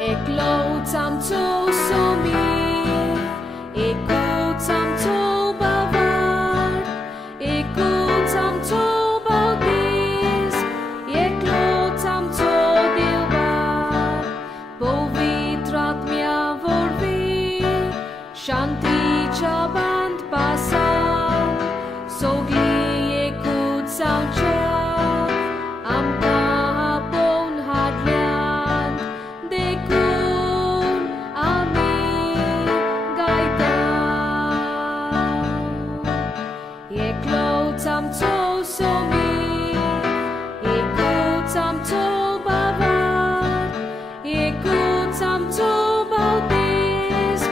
Eklo tamto somi, eko tamto bavar, eko tamto baudis, eklo tamto dilbar, povitrat mia vorvi, shanti chaband pasam, sogli ekut sauchav, amka hapon hadlian, dekun ami gaita. Eklo tamto somi, eko tamto bavar, eko tamto baudis,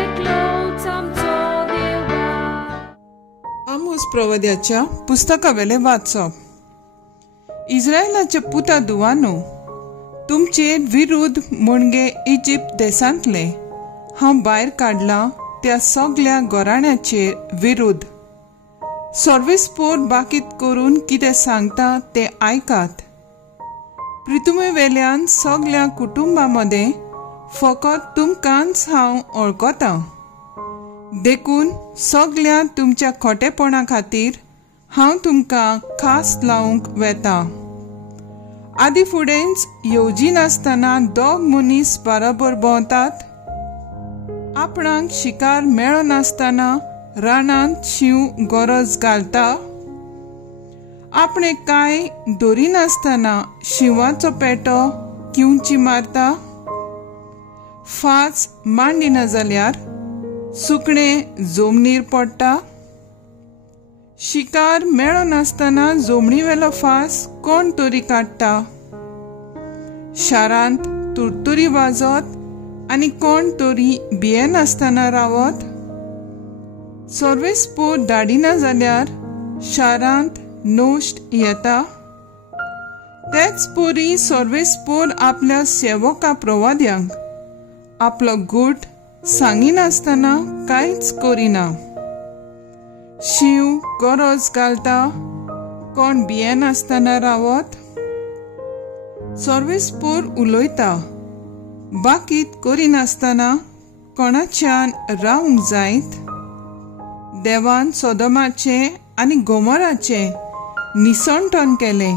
eklo tamto dilbar. आमोस प्रवाद्याच्या पुस्तकावेले वाचप. इस्रायलाच्या पुता दुवानो, तुमचेर विरुद्ध मुणगे इजिप्त देशांतले हांव भायर काडला त्या सगळ्या घराण्याचेर विरुद्ध. सर्वेस्पोर बाकीत करून कितें सांगता ते आयकात. पृथ्वीवेल्यान सगळ्या कुटुंबां मदें फकत तुमकांच हांव वळखतां. देखून सगळ्या तुमच्या खोटेपणा खातीर हांव तुमकां खास लावंक वेता. आदी फुडेंच येवजी नासतना दोग मनीस बरोबर भोंवतात. आपणाक शिकार मेळो नासतना रानांत शिव गरज घालता. आपणे कांय दोरी नासतना शिवाचो पेटो किंची मारता. फास मांडिना जाल्यार सुकणें जमनीर पडटा. शिकार मेळो नासतना जमनीवेलो फास कोण तरी काडटा. शारांत तुरतुरी वाजत आनी कोण तरी भियेनासतना रावत. सर्वेस्पोर धाडिना जाल्यार शारांत नोश्ट येता. तेच पोरी सर्वेस्पोर आपल्या सेवका प्रवाद्यांक आपलो गूट सांगिनासतना कांयच करिना. शिव गरज घालता, कोण भियेनासतना रावत. सर्वेस्पोर उलयता, बाकीत करिनासतना कोणाच्यान रावंक जायत. देवान सोदोमाचे आनी गोमोराचे निसंठण केले,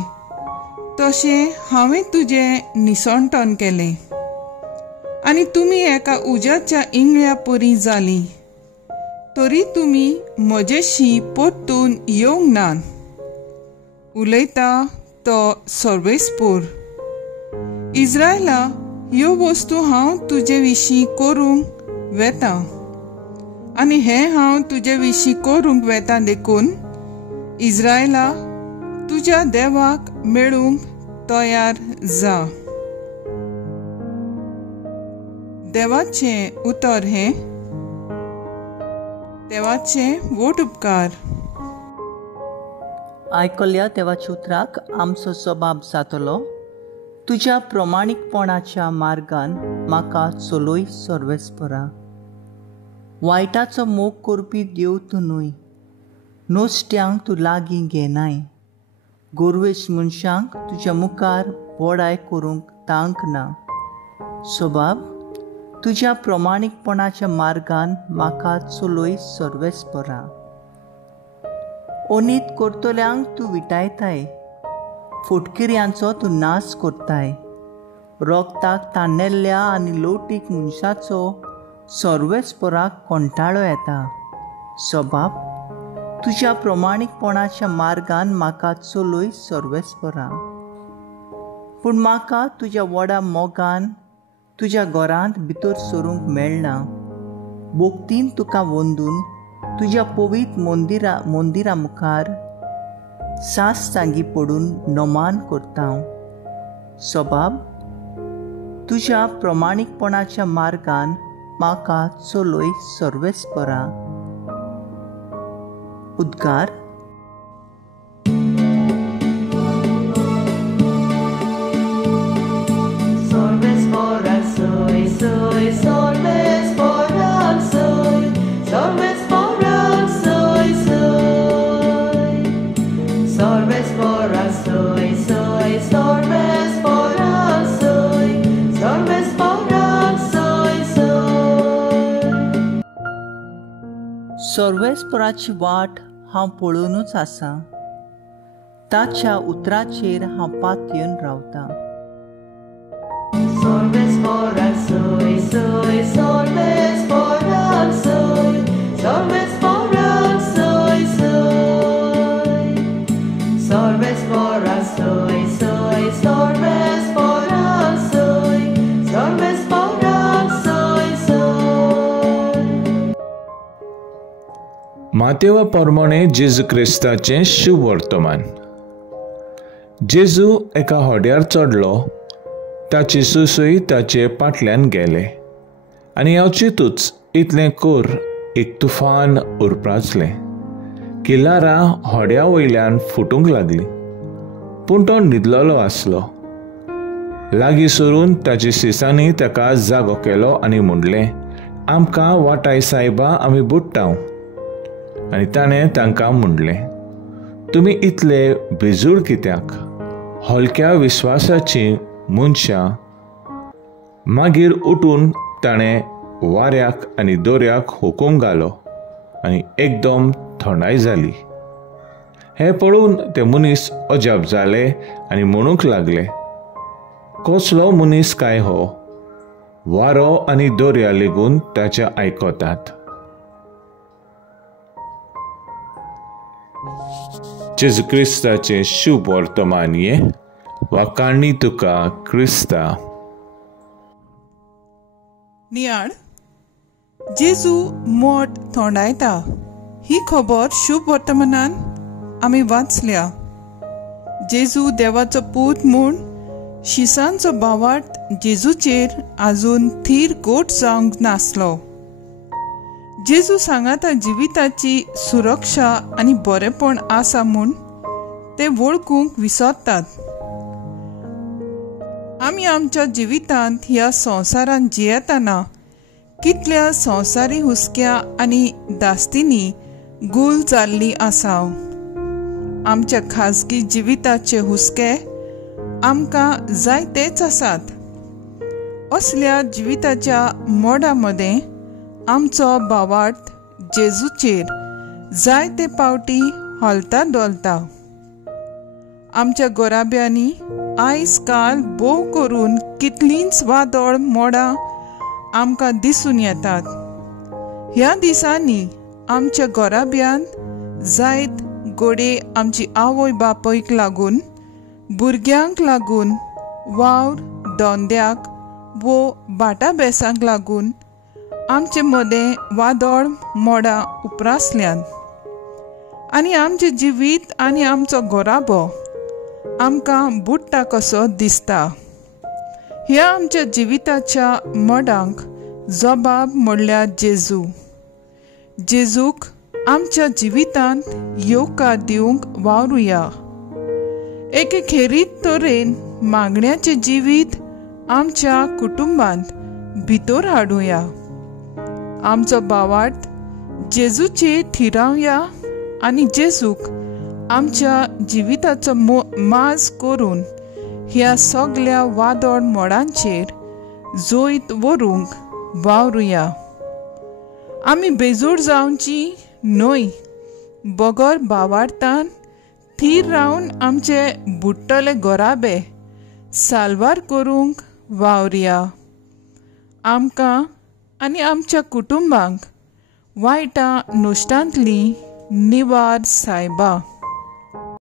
तशें हांवें तुजें निसंठण केलें. आनी तुमी एका उज्याच्या इंगळ्या परी जालीं, तरी तुमी म्हजेशी परतून येवंक नात. उलयता तो सर्वेस्पोर. इस्रायला, ह्यो वस्तू हांव तुजे विशीं करूंक वेता, आनी हें हांव तुजे विशीं करूंक वेता. देखून इस्रायला, तुज्या देवाक मेळूंक तयार जा. देवाचें उतर हें. देवाचें वोट उपकार. आयकल्ल्या देवाच्या उतराक आमचो जबाब जातलो, तुज्या प्रमाणीकपणाच्या मार्गान म्हाका चलय सर्वेस्परा. वायटाचो मोग करपी देव तूं न्हय. नोश्ट्यांक तूं लागीं घेनाय. गोरवेश मनशांक तुज्या मुखार बोडाय करूंक तांक ना. सबाब, तुज्या प्रमाणीकपणाच्या मार्गान म्हाका चलय सर्वेस्परा. अनीत करतल्यांक तूं विटायताय. फोटकिऱ्यांचो तूं नाश करताय. रोगताक ताण्णेल्ल्या आनी लवटीक मनशाचो सर्वेस्पराक कंटाळो येता. सबाब, तुज्या प्रमाणीकपणाच्या मार्गान म्हाका चलय सर्वेस्परा. पूण म्हाका तुज्या व्हडा मोगान तुज्या घरांत भितर सरूंक मेळना. बोगतीन तुका वंदून तुज्या पवीत मंदिरा मुखार सांगी पडून नमान करता. सबाब, तुज्या प्रमाणीकपणाच्या मार्गान म्हाका चलय सर्वेस्परा. उद्गार. Sorbes por सर्वेस्पराची वाट हांव पळोवनूच आसा. ताच्या उतराचेर हांव पातयेवन रावतां. Sorvesporan soy, soy, sorvesporan soy, sorvesporan soy, soy. Sorvesporan soy, soy, sorvesporan soy, sorvesporan soy, soy. मातेवा प्रमाणे जेजू क्रिस्ताचें शुभ वर्तमान. जेजू एका होड्यार चडलो. ताची सुसूय ताचे फाटल्यान गेले आनी हांव चिंतूच इतलें कोर एक तुफान उरपाचलें. किल्लारां होड्या वयल्यान फुटूंक लागलीं, पूण तो न्हिदलोलो आसलो. लागीं सरून ताच्या शिसांनी ताका जागो केलो आनी म्हणलें, आमकां वाटाय सायबा, आमी बुडटाव. आनी ताणें तांकां म्हणलें, तुमी इतले भिजूड कित्याक? हलक्या विस्वासाची मनशां. मागीर उठून ताणें वाऱ्याक आनी दोर्याक हुकूम घालो आनी एकदम थंडाय जाली. हें पळोवन ते मनीस अजाप जाले आनी म्हणूंक लागले, कसलो मनीस काय हो? वारो आनी दोर्या लेगून ताच्या आयकतात. जेजू क्रिस्ताचें शुभ वर्तमान ये वाकाणी तुका क्रिस्ता. नियाळ, जेजू मोठ थोंडायता ही खबर शुभ वर्तमानान आमी वाचल्या. जेजू देवाचो पूत म्हूण शिसांचो बावाट जेजूचेर आजून थीर गोट जावंक नासलो. जेजू सांगाता जिविताची सुरक्षा आनी बरेपण आसा म्हूण ते वळखूंक विसरतात. आमी आमच्या जिवितांत ह्या संवसारांत जियेतना कितल्या संवसारी हुस्क्या आनी दास्तींनी गूल जाल्लीं आसाव. आमच्या खाजगी जिविताचे हुस्के आमकां जाय तेच आसात. असल्या जिविताच्या मोडा मदें आमचो बावाट जेजूचेर जाय ते पावटी हलता डोलता. आमच्या गोराब्यांनी आयज काल बोव करून कितलींच वादळ मोडां आमकां दिसून येतात. ह्या दिसांनी आमच्या गोराब्यांत जायत गोडे आमची आवय बापयक लागून, भुरग्यांक लागून, वावर धंद्याक वो भाटा बेसांक लागून आमचे मदें वादळ मोडां उपरासल्यान. आनी आमचें जिवीत आनी आमचो गोराबो आमकां बुडटा कसो दिसता. ह्या आमच्या जिविताच्या मोडांक जबाब म्हणल्यार जेजू. जेजूक आमच्या जिवितांत येवकार दिवंक वावरुया. एके खेरीत तरेन मागण्याचें जिवीत आमच्या कुटुंबांत भितर हाडुया. आमचो बावाट जेजूचेर थिरावया आनी जेजूक आमच्या जिविताचो माज करून ह्या सगळ्या वादळ मोडांचेर जोईत व्हरूंक वावरुया. आमी बेजोड जावची न्हय, बगर बावार्थान थीर रावन आमचे बुडटले गोराबे साल्वार करूंक वावरुया. आमकां आनी आमच्या कुटुंबांक वायटा नश्टांतली निवार सायबा.